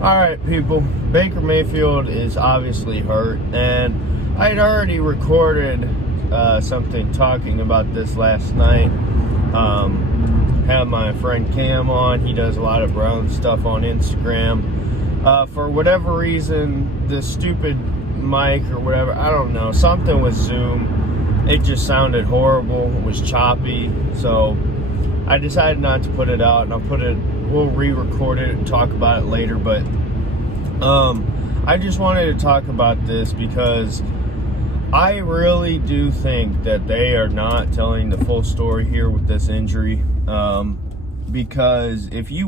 Alright, people. Baker Mayfield is obviously hurt, and I had already recorded something talking about this last night. Had my friend Cam on. He does a lot of Brown stuff on Instagram. For whatever reason, the stupid mic or whatever, I don't know, something with Zoom, it just sounded horrible. It was choppy, so I decided not to put it out, and we'll re-record it and talk about it later. But I just wanted to talk about this because I really do think that they are not telling the full story here with this injury. Because if you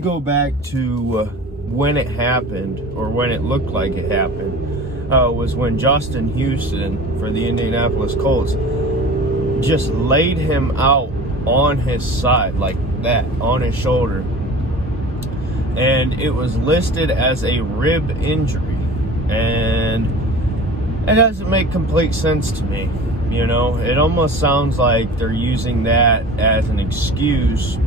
go back to when it happened, or when it looked like it happened, was when Justin Houston for the Indianapolis Colts just laid him out on his side like that, on his shoulder, and it was listed as a rib injury, and it doesn't make complete sense to me. You know, it almost sounds like they're using that as an excuse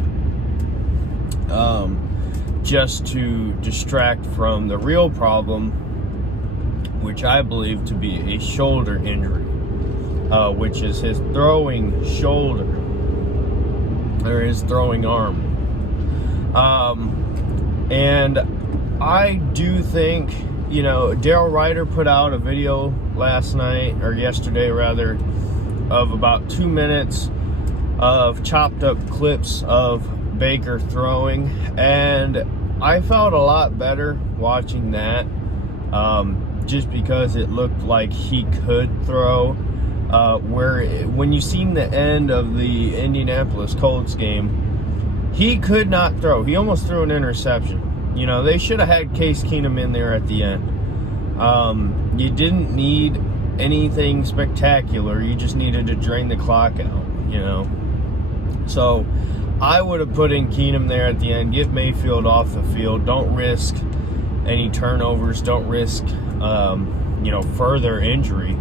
just to distract from the real problem, which I believe to be a shoulder injury, which is his throwing shoulder, or his throwing arm. And I do think, you know, Daryl Ryder put out a video last night, or yesterday rather, of about 2 minutes of chopped up clips of Baker throwing, and I felt a lot better watching that, just because it looked like he could throw. When you seen the end of the Indianapolis Colts game, he could not throw. He almost threw an interception. You know, they should have had Case Keenum in there at the end. You didn't need anything spectacular. You just needed to drain the clock out, you know. So I would have put in Keenum there at the end. Get Mayfield off the field. Don't risk any turnovers. Don't risk, further injury.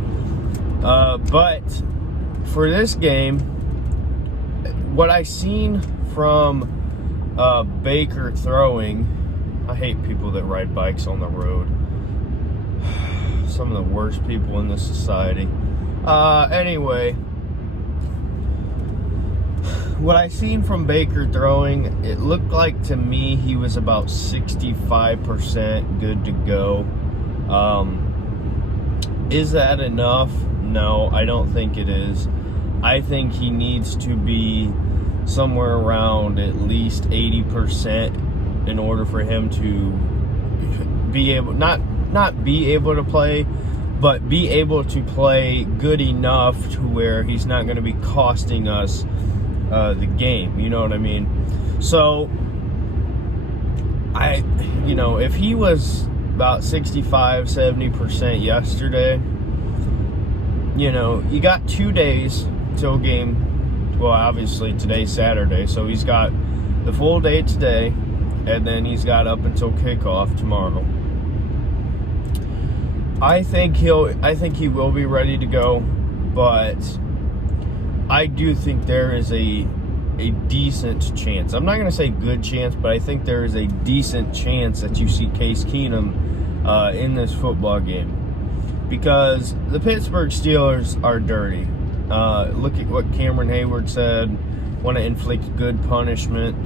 But for this game, what I seen from Baker throwing, I hate people that ride bikes on the road. Some of the worst people in this society. Anyway, what I seen from Baker throwing, it looked like to me he was about 65% good to go. Is that enough? No, I don't think it is. I think he needs to be somewhere around at least 80% in order for him to be able, not be able to play, but be able to play good enough to where he's not going to be costing us the game. You know what I mean? So, if he was about 65-70% yesterday, you got 2 days till game. Well, obviously today's Saturday, so he's got the full day today, and then he's got up until kickoff tomorrow. I think he will be ready to go, but I do think there is a decent chance. I'm not going to say good chance, but I think there is a decent chance that you see Case Keenum in this football game, because the Pittsburgh Steelers are dirty. Look at what Cameron Hayward said. Want to inflict good punishment.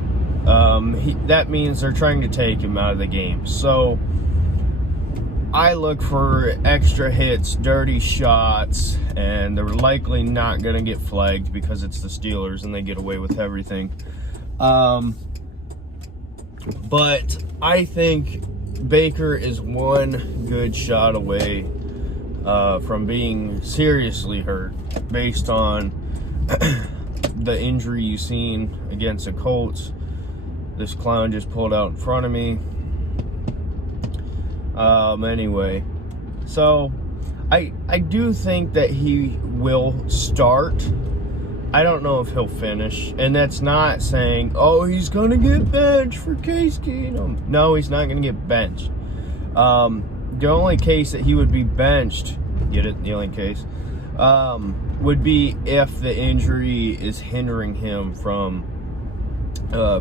That means they're trying to take him out of the game. So I look for extra hits, dirty shots, and they're likely not going to get flagged because it's the Steelers and they get away with everything. But I think Baker is one good shot away from being seriously hurt based on the injury you've seen against the Colts. This clown just pulled out in front of me. Anyway, so I do think that he will start. I don't know if he'll finish, and that's not saying, oh, he's gonna get benched for Case Keenum. No, he's not gonna get benched. The only case that he would be benched, get it? The only case would be if the injury is hindering him from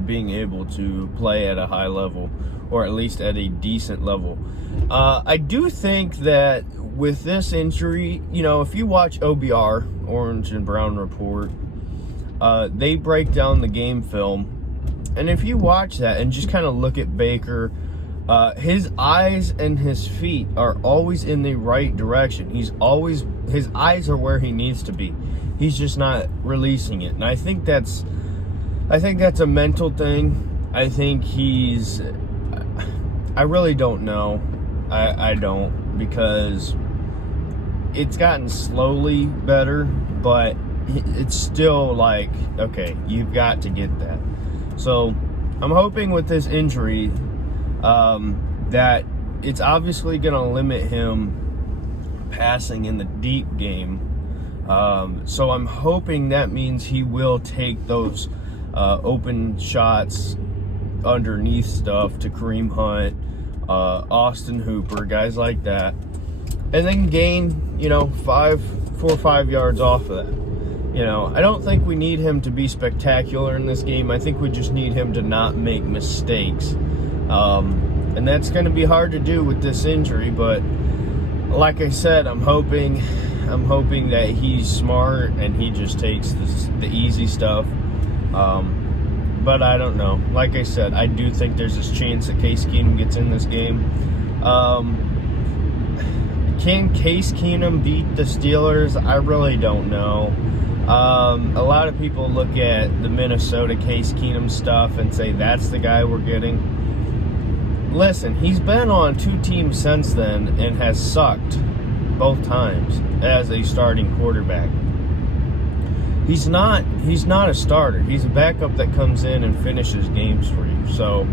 being able to play at a high level, or at least at a decent level. I do think that with this injury, you know, if you watch OBR, Orange and Brown Report, they break down the game film. And if you watch that and just kind of look at Baker, his eyes and his feet are always in the right direction. His eyes are where he needs to be. He's just not releasing it. And I think that's a mental thing. I think I really don't know. I don't, because it's gotten slowly better, but it's still like, okay, you've got to get that. So I'm hoping with this injury that it's obviously going to limit him passing in the deep game. So I'm hoping that means he will take those open shots underneath stuff to Kareem Hunt, Austin Hooper, guys like that, and then gain, you know, 4 or 5 yards off of that. You know, I don't think we need him to be spectacular in this game. I think we just need him to not make mistakes. And that's going to be hard to do with this injury, but like I said, I'm hoping that he's smart and he just takes the easy stuff. But I don't know. Like I said, I do think there's this chance that Case Keenum gets in this game. Can Case Keenum beat the Steelers? I really don't know. A lot of people look at the Minnesota Case Keenum stuff and say that's the guy we're getting. Listen, he's been on 2 teams since then and has sucked both times as a starting quarterback. He's not a starter. He's a backup that comes in and finishes games for you. So,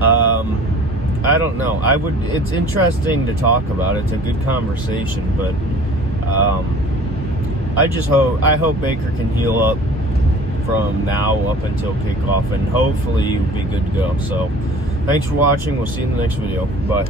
I don't know. It's interesting to talk about. It's a good conversation, but I hope Baker can heal up from now up until kickoff, and hopefully he'll be good to go. So, thanks for watching. We'll see you in the next video. Bye.